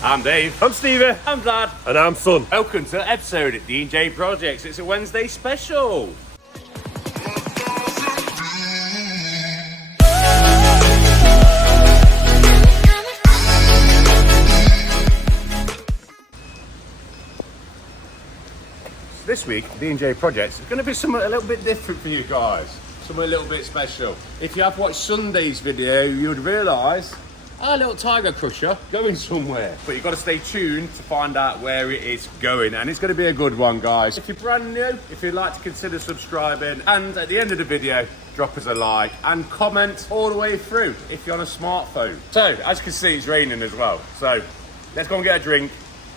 I'm Dave. I'm Stevie. I'm Dad. And I'm Son. Welcome to the episode at DJ Projects. It's a Wednesday special. This week, DJ Projects is going to be something a little bit different for you guys. Something a little bit special. If you have watched Sunday's video, you would realise our little tiger crusher going somewhere. But you've got to stay tuned to find out where it is going. And it's going to be a good one, guys. If you're brand new, if you'd like to consider subscribing, and at the end of the video, drop us a like and comment all the way through if you're on a smartphone. So, as you can see, it's raining as well. So, let's go and get a drink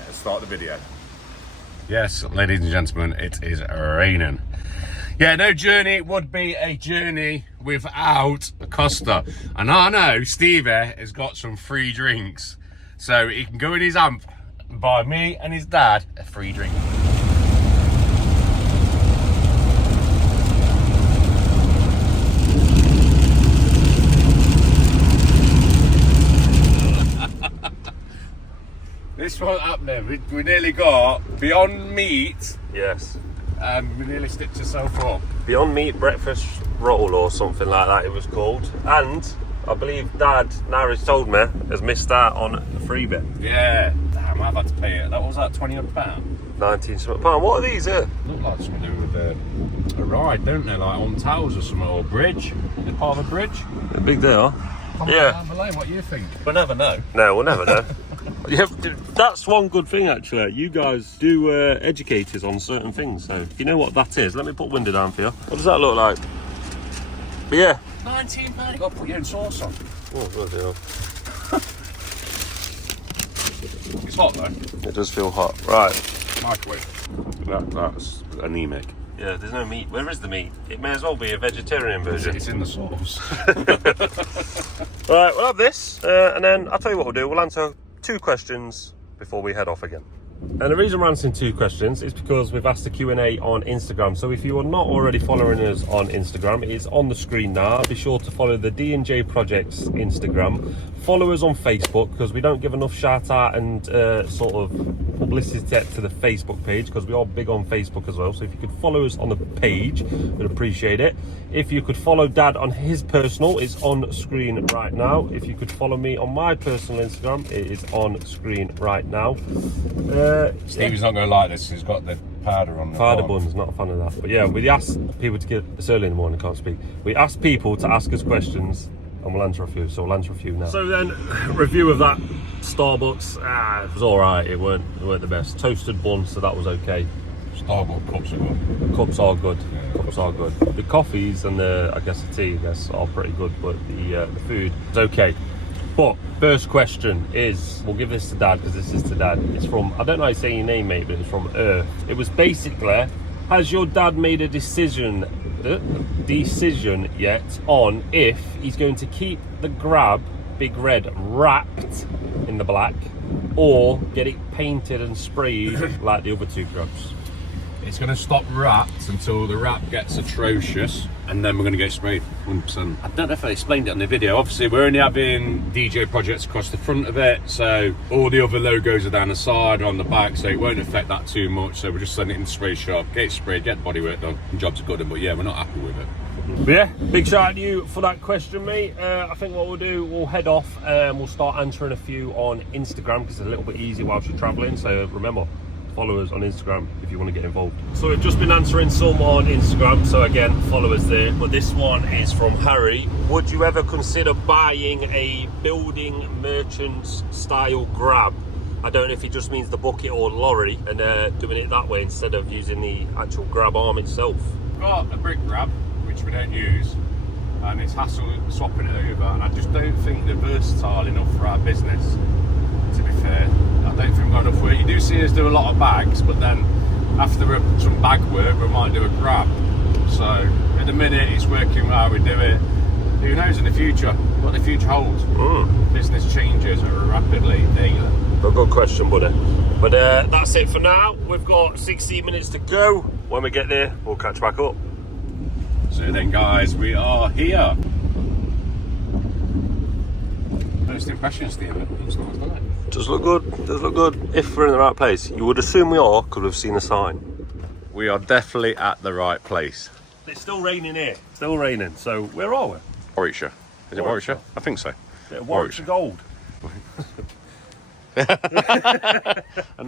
and start the video. Yes, ladies and gentlemen, it is raining. Yeah, no journey would be a journey without a Costa. And I know Stevie has got some free drinks. So he can go in his amp and buy me and his dad a free drink. This wasn't happening. We nearly got Beyond Meat. Yes. We nearly stitched ourselves up. Beyond Meat breakfast roll or something like that it was called. And I believe Dad, now he's told me, has missed out on a freebie. Yeah. Damn, I've had to pay it. That was that £20. 19 something pound. What are these here? Look like something to do with a ride, don't they? Like on towers or something, or bridge. They're part of a bridge. They're big they are. Comment down below what you think. We'll never know. No, we'll never know. Yeah, that's one good thing actually. You guys do educate us on certain things. So if you know what that is, let me put window down for you. What does that look like? But yeah. £19. You've got to put your own sauce on. Oh, bloody hell. It's hot though. It does feel hot. Right. Microwave. That's anemic. Yeah, there's no meat. Where is the meat? It may as well be a vegetarian version. It's in the sauce. Right, we'll have this, and then I'll tell you what we'll do. We'll answer 2 questions before we head off again. And the reason we're answering 2 questions is because we've asked a Q&A on Instagram. So if you are not already following us on Instagram, it's on the screen now. Be sure to follow the D&J Projects Instagram. Follow us on Facebook, because we don't give enough shout out and sort of publicity to the Facebook page, because we are big on Facebook as well. So if you could follow us on the page, we'd appreciate it. If you could follow Dad on his personal, it's on screen right now. If you could follow me on my personal Instagram, it is on screen right now. Stevie's not going to like this. He's got the powder on. Powder buns, not a fan of that. But yeah, we asked people to get. It's early in the morning, can't speak. We asked people to ask us questions, and we'll answer a few. So we'll answer a few now. So then, review of that Starbucks. It was all right. It weren't the best. Toasted bun, so that was okay. Starbucks cups are good. Cups are good. Yeah. Cups are good. The coffees and the tea, are pretty good. But the food is okay. But first question is, we'll give this to Dad because this is to Dad. It's from, I don't know how to say your name, mate, but it's from Earth. It was basically, has your dad made a decision yet on if he's going to keep the Grab Big Red wrapped in the black or get it painted and sprayed like the other 2 Grabs? It's going to stop wrapped until the wrap gets atrocious, and then we're going to get sprayed 100%. I don't know if I explained it on the video. Obviously, we're only having DJ Projects across the front of it, so all the other logos are down the side or on the back, so it won't affect that too much. So we're just sending it in the spray shop, get it sprayed, get the bodywork done, and jobs are good. But yeah, we're not happy with it. But yeah, big shout out to you for that question, mate. I think what we'll do, we'll head off and we'll start answering a few on Instagram because it's a little bit easier whilst you're travelling. So remember, follow us on Instagram if you want to get involved. So we've just been answering some on Instagram, so again, follow us there. But this one is from Harry. Would you ever consider buying a building merchants style Grab? I don't know if he just means the bucket or lorry and doing it that way instead of using the actual Grab arm itself. We've got a brick Grab, which we don't use, and it's hassle swapping it over, and I just don't think they're versatile enough for our business, to be fair. I don't think we've got enough work. You do see us do a lot of bags, but then after some bag work, we might do a Grab. So at the minute, it's working how we do it. Who knows in the future what the future holds? Business changes rapidly daily. A good question, buddy. But that's it for now. We've got 16 minutes to go. When we get there, we'll catch back up. So then, guys, we are here. First impression, Stephen. Looks nice, doesn't it? Does look good. Does look good. If we're in the right place, you would assume we are, because we've seen a sign. We are definitely at the right place. It's still raining here. Still raining. So where are we? Warwickshire. Is it Warwickshire? I think so. Warwickshire Gold. And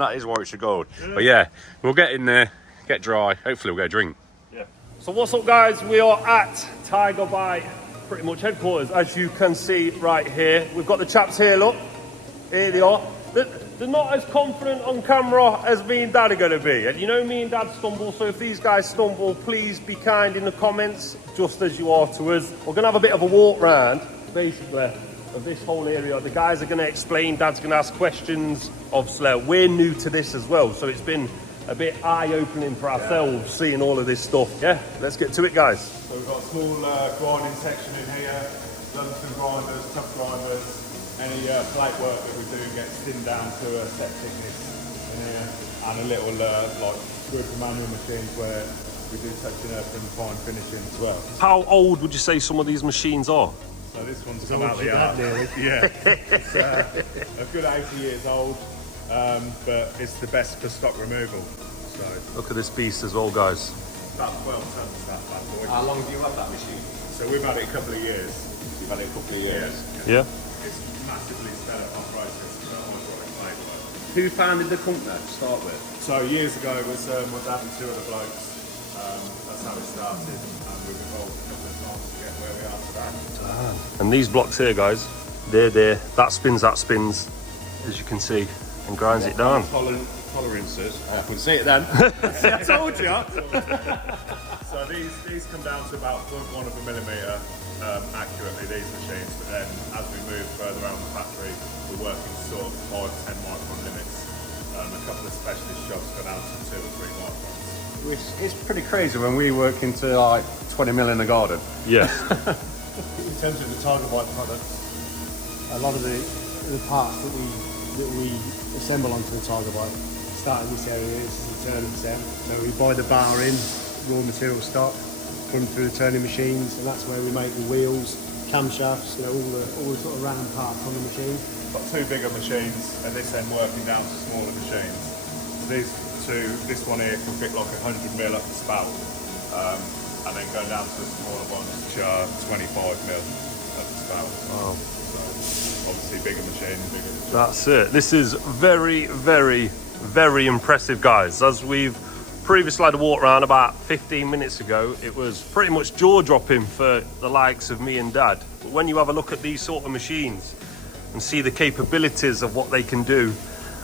that is Warwickshire Gold. Yeah. But yeah, we'll get in there, get dry. Hopefully we'll get a drink. Yeah. So what's up, guys? We are at Tigerbite, pretty much headquarters, as you can see right here. We've got the chaps here, look. Here they are. They're not as confident on camera as me and Dad are going to be. And you know me and Dad stumble, so if these guys stumble, please be kind in the comments, just as you are to us. We're going to have a bit of a walk round, basically, of this whole area. The guys are going to explain, Dad's going to ask questions. Obviously, we're new to this as well, so it's been a bit eye-opening for ourselves, seeing all of this stuff. Yeah, let's get to it, guys. So we've got a small grinding section in here, Lumsden grinders, tough grinders. Any plate work that we do gets thinned down to a set thickness in here, and a little like group of manual machines where we do touching up and fine finishing as well. How old would you say some of these machines are? So this one's come out the yard. Yeah, it's a good 80 years old, but it's the best for stock removal. So Look at this beast as well, guys. about 12 tons that bad boy. How long do you have that machine? So we've had it a couple of years. You've had it a couple of years. Yeah. It's massively sped up our process for hydraulic plate work. Who founded the company to start with? So years ago it was my dad and two other blokes. That's how it started, and we've evolved a couple of times to get where we are today. And these blocks here, guys, they're there. That spins, as you can see, and grinds it down. Tolerances. I can see it then. I told you. So these come down to about 0.1 of a millimetre accurately, these machines, but then as we move further around the factory, we're working sort of 5-10 micron limits. A couple of specialist shops go down to 2 or 3 microns. It's pretty crazy when we work into like 20 mil in the garden. Yes. In terms of the Tigerbite products, a lot of the parts that we assemble onto the Tigerbite start in this area. This is the turning set. So we buy the bar in, raw material stock, run through the turning machines, and that's where we make the wheels, camshafts, you know, all the sort of round parts on the machine. Got 2 bigger machines, and this end working down to smaller machines. So these two, this one here can fit like 100 mil up the spout, and then go down to the smaller ones, which are 25 mil up the spout. Wow. So obviously bigger machine, bigger machine. That's it. This is very, very, very impressive, guys. As we've previously had a walk around about 15 minutes ago, it was pretty much jaw-dropping for the likes of me and Dad. But when you have a look at these sort of machines and see the capabilities of what they can do,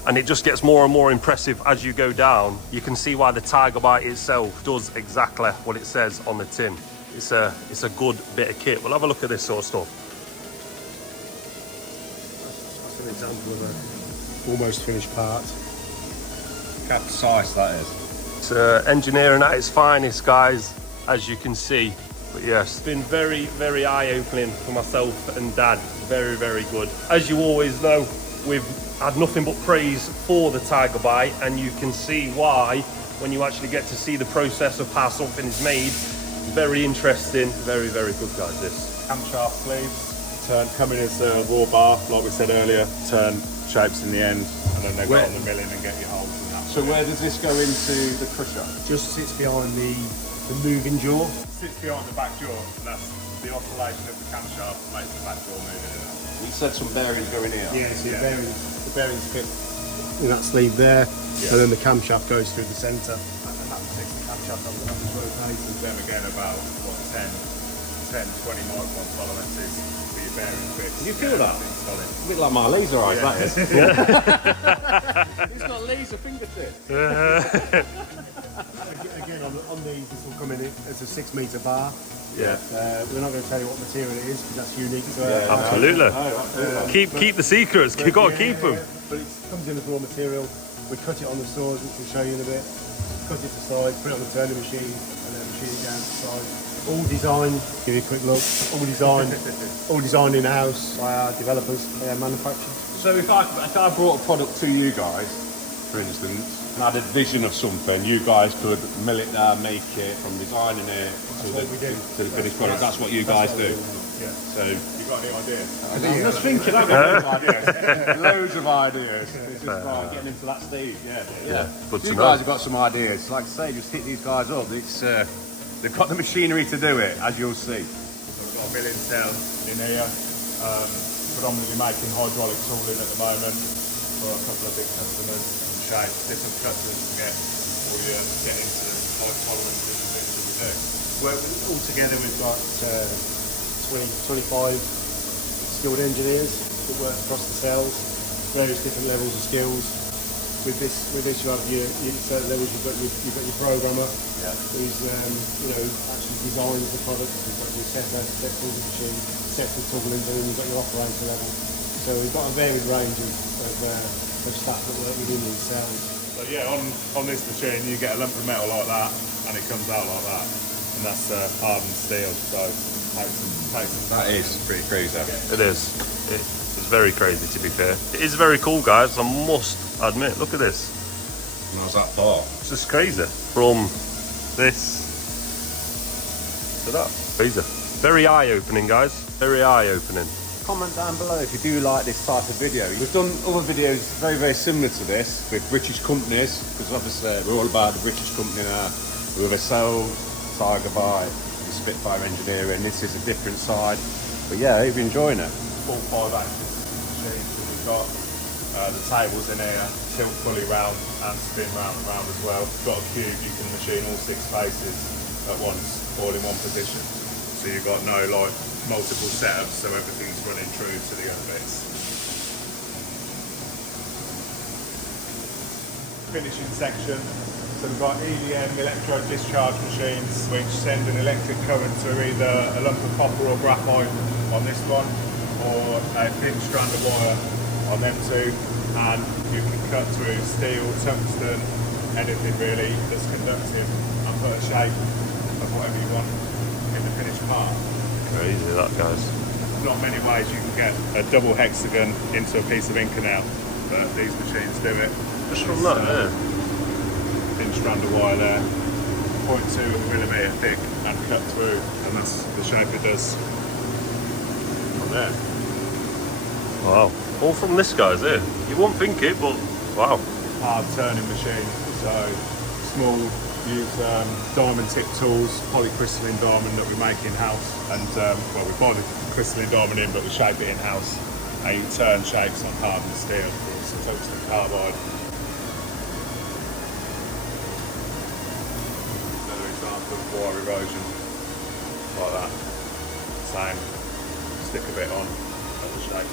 and it just gets more and more impressive as you go down, you can see why the Tigerbite itself does exactly what it says on the tin. It's a good bit of kit. We'll have a look at this sort of stuff. That's an example of a almost finished part. How precise that is. It's engineering at its finest, guys, as you can see. But yes, it's been very, very eye-opening for myself and Dad. Very, very good. As you always know, we've had nothing but praise for the Tigerbite, and you can see why when you actually get to see the process of how something is made. Very interesting, very, very good, guys, this. Camshaft sleeves, turn, come in as a raw bar, like we said earlier, turn shapes in the end, and then they go on the milling and get your holes in that. So where does this go into the crusher? Just sits behind the moving jaw. Sits behind the back jaw, and that's the oscillation of the camshaft that makes the back jaw move in and out. You said some bearings go in here. Yeah, so the bearings fit in that sleeve there, and then the camshaft goes through the centre. And that sits the camshaft on the rotating. Then again about, 10, 20 micron tolerances for your bearing bits. You feel that? Solid. A bit like my laser eyes, that is. It's got laser fingertips. Again, on these, this will come in as a 6 metre bar. Yeah. We're not going to tell you what material it is because that's unique to Absolutely. Keep the secrets. You've got to keep them. But it comes in as raw material. We cut it on the saws, which we'll show you in a bit. Cut it to size, put it on the turning machine, and then machine it down to size. All designed, give you a quick look, all designed in-house by our developers, manufacturers. So if I brought a product to you guys, for instance, and had a vision of something, you guys could mill it down, make it from designing it to the finished product. That's what you guys do. Yeah. So You got any ideas? I'm just thinking, I've got loads of ideas. It's just like getting into that stage. Yeah. Good to You know. guys have got some ideas. Like I say, just hit these guys up. It's they've got the machinery to do it, as you'll see. So we've got a milling cell in here, predominantly making hydraulic tooling at the moment for a couple of big customers and shapes, different cutters to get all your get into high tolerance different bits that we do. All together, we've got 25 skilled engineers that work across the cells, various different levels of skills. With this, you have your certain levels. You've got your programmer, who's actually designs the product. You've got your setter, sets all the machine, sets the tooling, and then you've got your operator level. So we've got a varied range of staff that work within these cells. So yeah, on this machine you get a lump of metal like that and it comes out like that, and that's hardened steel. So takes some That is pretty crazy. It is. It's very crazy, to be fair. It is very cool, guys. I must admit. Look at this. And I was that far. It's just crazy. From this to that. Crazy. Very eye-opening, guys. Very eye-opening. Comment down below if you do like this type of video. We've done other videos very, very similar to this with British companies, because obviously we're all about the British company now. With ourselves, Tigerbite, the Spitfire Engineering. This is a different side. But yeah, I hope you're enjoying it. full 5-axis machine. So we've got the tables in here, tilt fully round and spin round and round as well. We've got a cube, you can machine all 6 faces at once, all in one position. So you've got no like multiple setups, so everything's running true to the other bits. Finishing section. So we've got EDM electrode discharge machines which send an electric current to either a lump of copper or graphite on this one, or a thin strand of wire on them two, and you can cut through steel, tungsten, anything really that's conductive, and put a shape of whatever you want in the finished part. Crazy that, guys. Not many ways you can get a double hexagon into a piece of Inconel, but these machines do it. Just from that there. Thin strand of wire there, 0.2mm thick and cut through, and that's the shape it does from there. Wow. All from this, guys, here. You won't think it, but wow. Hard turning machine, so small, use diamond tip tools, polycrystalline diamond that we make in-house, and well, we buy the crystalline diamond in, but we shape it in-house, and you turn shapes on hardened steel, it's tungsten carbide. Another example of wire erosion, like that, same, stick a bit on at the shape,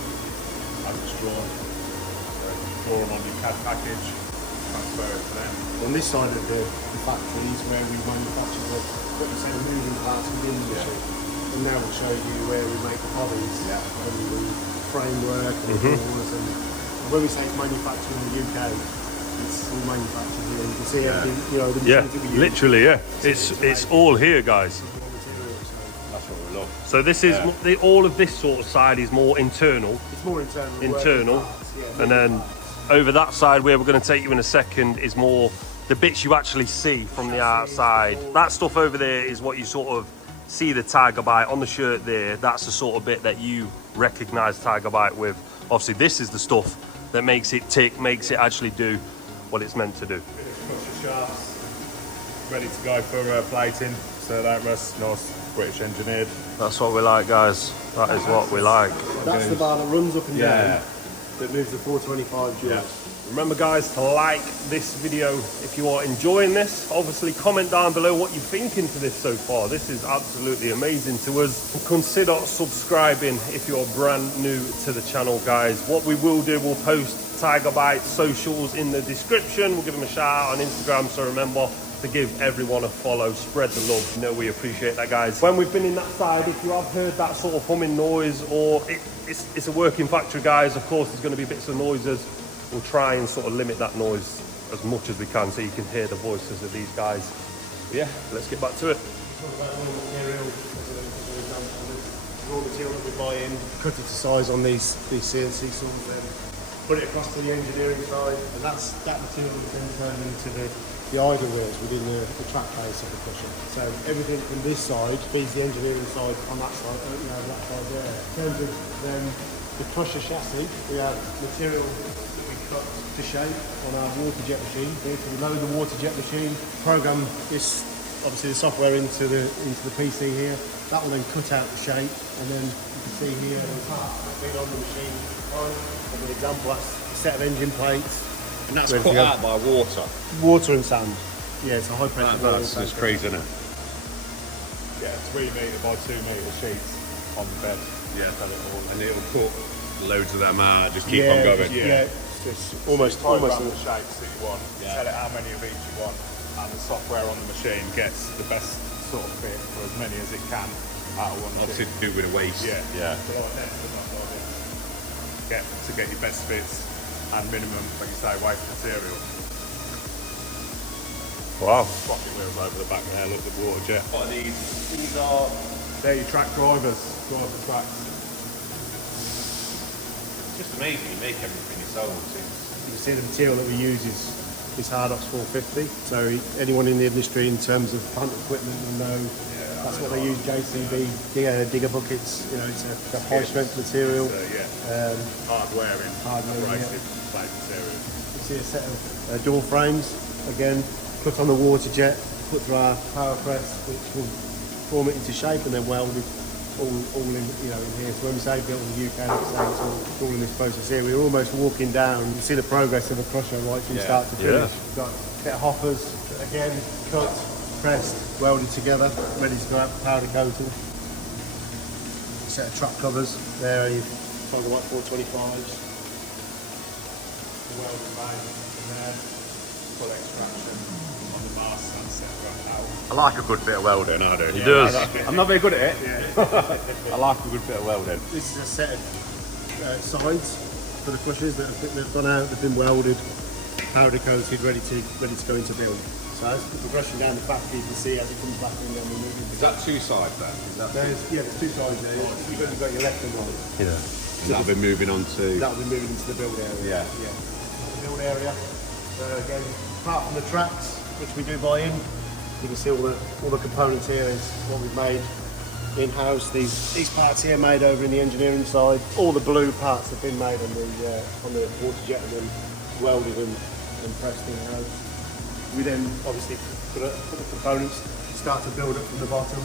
and it's drawn, so draw them on your CAD package, transfer it to them. On this side of the factory is where we manufacture the moving parts within the machine. And now we'll show you where we make the bodies and the framework and the doors. And when we say it's manufactured in the UK, it's all manufactured here. You can see everything, you know, the machines that we use. Literally, yeah. It's all here, guys. That's what we love. So this is all of this sort of side is more internal, It's more internal. internal, Parts, and then over that side where we're going to take you in a second is more the bits you actually see from the outside. That stuff over there is what you sort of see the Tigerbite on the shirt there. That's the sort of bit that you recognize Tigerbite with. Obviously this is the stuff that makes it tick, makes it actually do what it's meant to do. Crusher shafts, ready to go for plating, so that rust, nice British engineered. That's what we like, guys. That is what we like. That's the bar that runs up and down, that moves the 425 joules. Remember, guys, to like this video if you are enjoying this. Obviously, comment down below what you're thinking to this so far. This is absolutely amazing to us. And consider subscribing if you're brand new to the channel, guys. What we will do, we'll post Tigerbite socials in the description. We'll give them a shout out on Instagram, so remember to give everyone a follow, spread the love. You know we appreciate that, guys. When we've been in that side, if you have heard that sort of humming noise, or it's a working factory, guys, of course there's going to be bits of noises. We'll try and sort of limit that noise as much as we can so you can hear the voices of these guys. But yeah, let's get back to it. Talk about raw material, as an example. Raw material that we buy in, cut it to size on these CNC saws, then put it across to the engineering side, and that material is then turned into the the idle wheels within the track base of the crusher. So everything from this side feeds the engineering side on that side, that side there. In terms of then the crusher chassis, we have material that we cut to shape on our water jet machine. Here, so we load the water jet machine, program this, obviously the software into the PC here. That will then cut out the shape, and then you can see here the parts that have been on the machine. As an example, that's a set of engine plates. And that's cut out by water. Water and sand. Yeah, it's a high pressure water. That's crazy, isn't it? Yeah, 3 metre by 2 metre sheets on the bed. Yeah, and it'll cut loads of them out, just keep on going. Yeah, it's almost on the almost. shapes that you want. Yeah. Tell it how many of each you want, and the software on the machine gets the best sort of fit for as many as it can out of one Obviously, machine. to do with a waste. Yeah. Yeah. So like that, but not like this. To get your best fits and minimum, like you say, waste material. Wow. Rocket wheels over the back there, look at the water jet. What are these? These are... They're your track drivers, drive the tracks. It's just amazing, you make everything yourself. You can see the material that we use is Hardox 450. So anyone in the industry in terms of plant equipment will know that's what they use. JCB digger buckets. You know, it's a high strength material. Hard wearing, abrasive plate material. You see a set of door frames, again, put on the water jet, put through our power press, which will form it into shape and then welded all in, in here. So when we say built in the UK, like I say, it's all in this process here. We're almost walking down. You see the progress of a crusher right from start to finish. We've got a set of hoppers, again, cut, pressed, welded together, ready to go out for powder coating. A set of truck covers, there you find the white 425s. Welding bay in there, full extraction on the mast and set right out. I like a good bit of welding, I do. He does. I'm not very good at it. I like a good bit of welding. This is a set of sides for the crushers that have gone out, they've been welded, powder coated, ready to go into build. So as the progression down the factory, you can see as it comes back in, then we move it. Is that two sides then? There's two sides there. You've got your left and right. Yeah. And that'll be moving on to... That'll be moving into the build area. Yeah. The build area. So again, apart from the tracks, which we do buy in, you can see all the components here is what we've made in-house. These parts here made over in the engineering side. All the blue parts have been made on the water jet and then welded and pressed in-house. We then obviously put the components, start to build up from the bottom.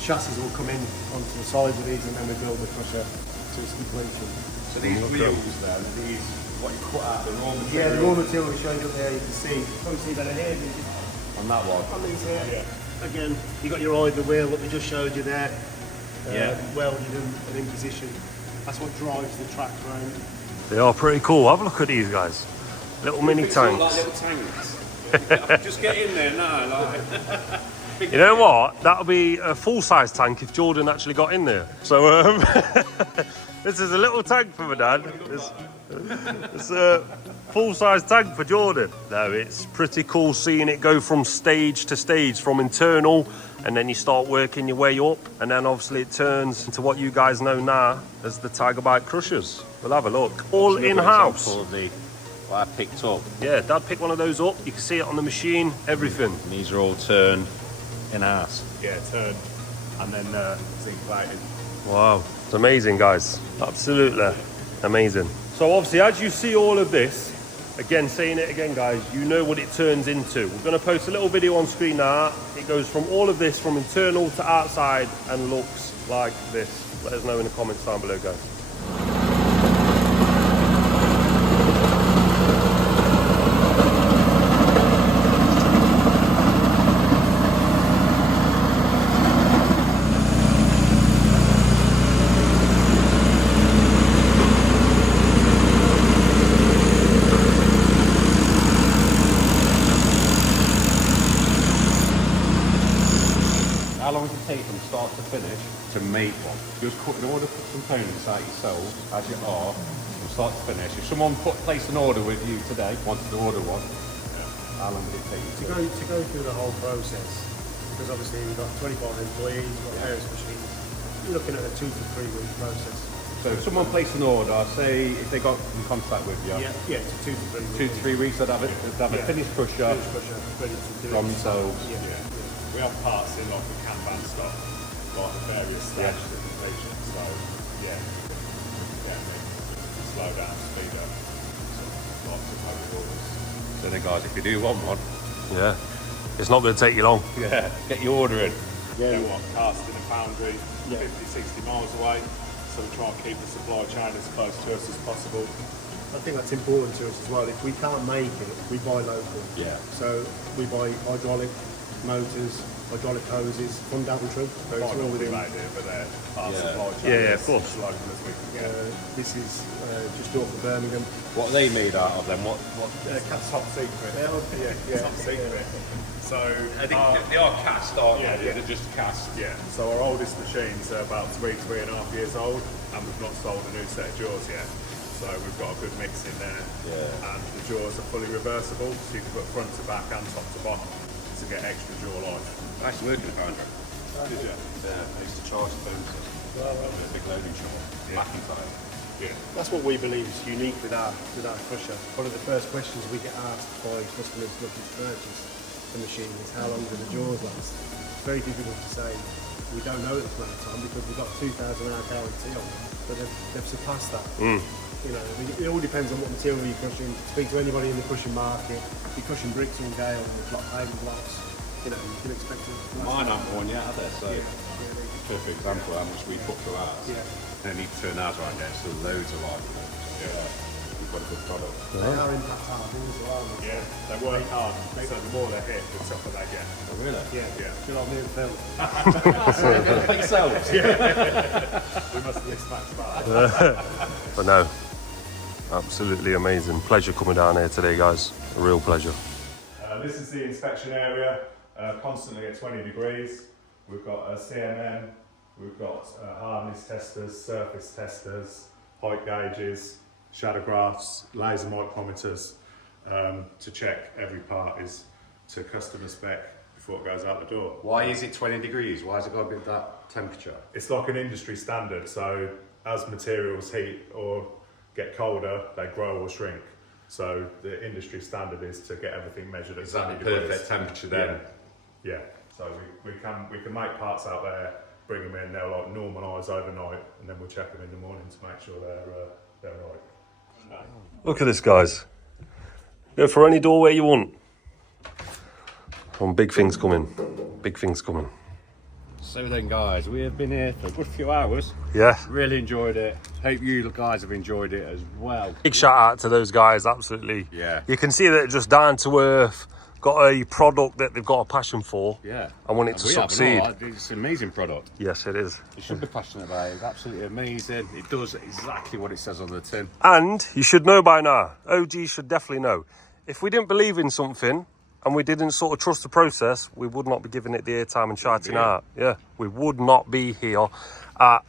Chassis will come in onto the sides of these and then we build the crusher to its completion. So these wheels then, these, what you cut out, the raw material? Yeah, the raw material we showed you up there, you can see. Obviously that here. On that one? On these here. Again, you got your idler wheel that we just showed you there. Welded and in position. That's what drives the tracks around. They are pretty cool. Have a look at these guys. Little mini It's all tanks. like little tanks. Just get in there now. You know what? That'll be a full-size tank if Jordan actually got in there. So this is a little tank for my dad. It's a full-size tank for Jordan. No, it's pretty cool seeing it go from stage to stage, from internal, and then you start working your way up, and then obviously it turns into what you guys know now as the Tigerbite crushers. We'll have a look. All in-house. What I picked up. Yeah, Dad picked one of those up. You can see it on the machine, everything. And these are all turned in-house. Yeah, turned and then zinc plated. Wow, it's amazing, guys. Absolutely amazing. So obviously, as you see all of this, again, saying it again, guys, you know what it turns into. We're going to post a little video on screen now. It goes from all of this, from internal to outside, and looks like this. Let us know in the comments down below, guys. How long does it take from start to finish to make one? Just cutting all the components out yourself, as you are, from start to finish. If someone placed an order with you today, wanted to order one, how long did it take you To go through the whole process, because obviously we've got 25 employees, we've got various machines, you're looking at a 2 to 3 week process. So if someone placed an order, say if they got in contact with you, Yeah, so 2 to 3 weeks. 2 to 3 weeks, they'd have a finished crusher Ready to do from it. themselves. We have parts in like the Kanban stock, like the various stages of completion. So slow down, speed up, lots of heavy orders. So then guys, if you do want one, Yeah. It's not going to take you long. get your order in. They want cast in a foundry, 50, 60 miles away. So we try and keep the supply chain as close to us as possible. I think that's important to us as well. If we can't make it, we buy local. Yeah. So we buy hydraulic motors, hydraulic hoses from Daventry. So it's all within. But they're our Yeah. supply chain Yeah, is of course. as local as we can get. This is just north of Birmingham. What are they made out of then? What? Top secret. Top secret. So They are cast, aren't Yeah, they? yeah. They're just cast. yeah. So our oldest machines are about 3.5 years old, and we've not sold a new set of jaws yet. So we've got a good mix in there. Yeah. And the jaws are fully reversible, so you can put front to back and top to bottom to get extra jaw life. Nice working at Foundry. Did you? Yeah, I used to charge the bonuses. A big loading shop. Back in time. Yeah. That's what we believe is unique with our crusher. One of the first questions we get asked by customers looking to purchase the machine is how long do the jaws last? It's very difficult to say. We don't know at this moment in time because we've got a 2,000 hour guarantee on it, but they've surpassed that. You know, it all depends on what material you're crushing. Speak to anybody in the crushing market. If you're crushing bricks all day on the block paving blocks, you know, you can expect to. Mine aren't one yet, are they? So perfect example how much we put through ours. Yeah. And I need to turn ours around now, so loads of life. We've got a good product. They are impact hardened as well. Yeah, they work hard, so the more they hit, the tougher they get. Oh, really? Yeah. Good old me and Phil. Like yourselves. We must mix match that. But no, absolutely amazing. Pleasure coming down here today, guys. A real pleasure. This is the inspection area, constantly at 20 degrees. We've got a CMM, we've got hardness testers, surface testers, height gauges, shadow graphs, laser micrometers to check every part is to customer spec before it goes out the door. Why is it 20 degrees? Why has it got to be that temperature? It's like an industry standard, so as materials heat or get colder, they grow or shrink. So the industry standard is to get everything measured at Is that 20 the degrees. perfect temperature then? Yeah. So we can make parts out there, bring them in, they'll like normalise overnight, and then we'll check them in the morning to make sure they're right. Look at this, guys. Go for any doorway you want. Big things coming. Big things coming. So then guys, we have been here for a good few hours. Yeah. Really enjoyed it. Hope you guys have enjoyed it as well. Big shout out to those guys, absolutely. Yeah. You can see that they're just down to earth, got a product that they've got a passion for. Yeah. I want it to We have, succeed. no, it's an amazing product. Yes, it is. You should be passionate about it. It's absolutely amazing. It does exactly what it says on the tin. And you should know by now, OG should definitely know, if we didn't believe in something and we didn't sort of trust the process, we would not be giving it the airtime and shouting out. Yeah, we would not be here at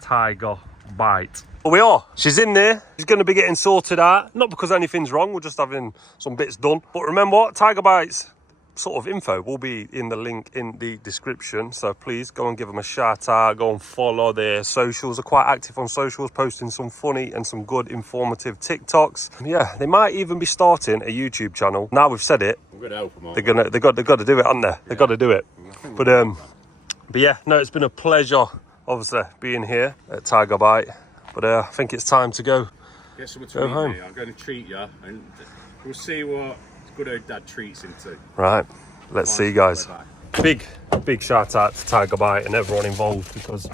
Tigerbite. But we are. She's in there. She's going to be getting sorted out. Not because anything's wrong, we're just having some bits done. But remember what? Tigerbite's sort of info will be in the link in the description, so please go and give them a shout out, go and follow their socials. They're quite active on socials, posting some funny and some good informative TikToks. Yeah, they might even be starting a YouTube channel. Now we've said it, We're gonna help them. they've got to do it, haven't they? They've got to do it. But yeah, no, it's been a pleasure obviously being here at Tigerbite, but I think it's time to go. Get something to Go eat, home. mate. I'm going to treat you, and we'll see what good old dad treats into. Right, let's see, guys. Way back. Big shout out to Tigerbite and everyone involved, because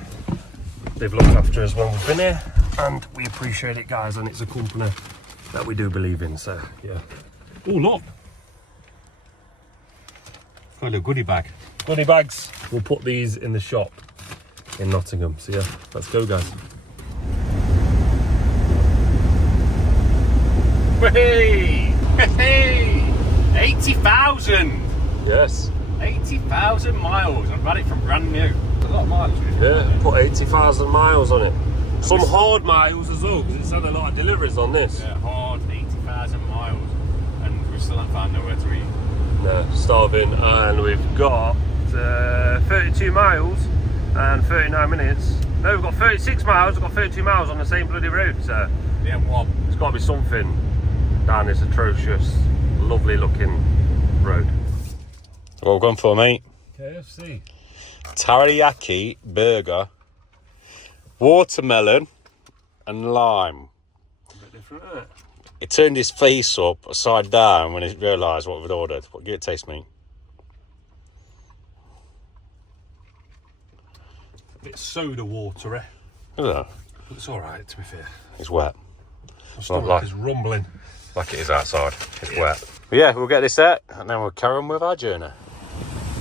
they've looked after us when we've been here, and we appreciate it, guys, and it's a company that we do believe in, so yeah. Oh, look, got a little goodie bag. Goodie bags. We'll put these in the shop in Nottingham, so yeah, let's go, guys. Hey! Hey! 80,000! Yes. 80,000 miles. I've had it from brand new. A lot of miles. Yeah, put 80,000 miles on it. Some hard miles as well, because it's had a lot of deliveries on this. Yeah, hard 80,000 miles, and we still haven't found nowhere to eat. No, starving, and we've got 32 miles and 39 minutes No, we've got 36 miles, we've got 32 miles on the same bloody road, so The M1. there's got to be something down this atrocious, lovely looking road. What we've gone for, mate? KFC. Teriyaki burger, watermelon and lime. A bit different, isn't it? He turned his face up side down when he realised what we'd ordered. What, give it a taste, mate. A bit soda watery. Look at that. But it's alright, to be fair. It's wet. My stomach is rumbling. Like it is outside. It's wet. But yeah, we'll get this set and then we'll carry on with our journey.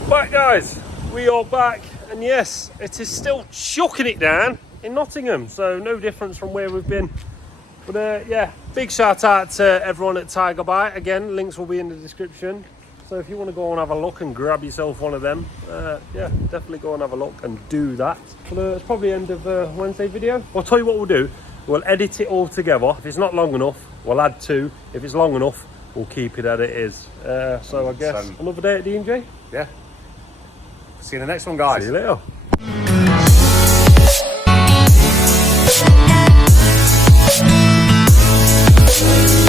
Right, guys, we are back, and yes, it is still chucking it down in Nottingham, so no difference from where we've been. But yeah, big shout out to everyone at Tigerbite. Again, links will be in the description. So if you want to go and have a look and grab yourself one of them, yeah, definitely go and have a look and do that. But it's probably the end of Wednesday video. I'll tell you what we'll do. We'll edit it all together. If it's not long enough, we'll add 2. If it's long enough, we'll keep it as it is. So I guess another day at D&J. Yeah. See you in the next one, guys. See you later. We'll be right back.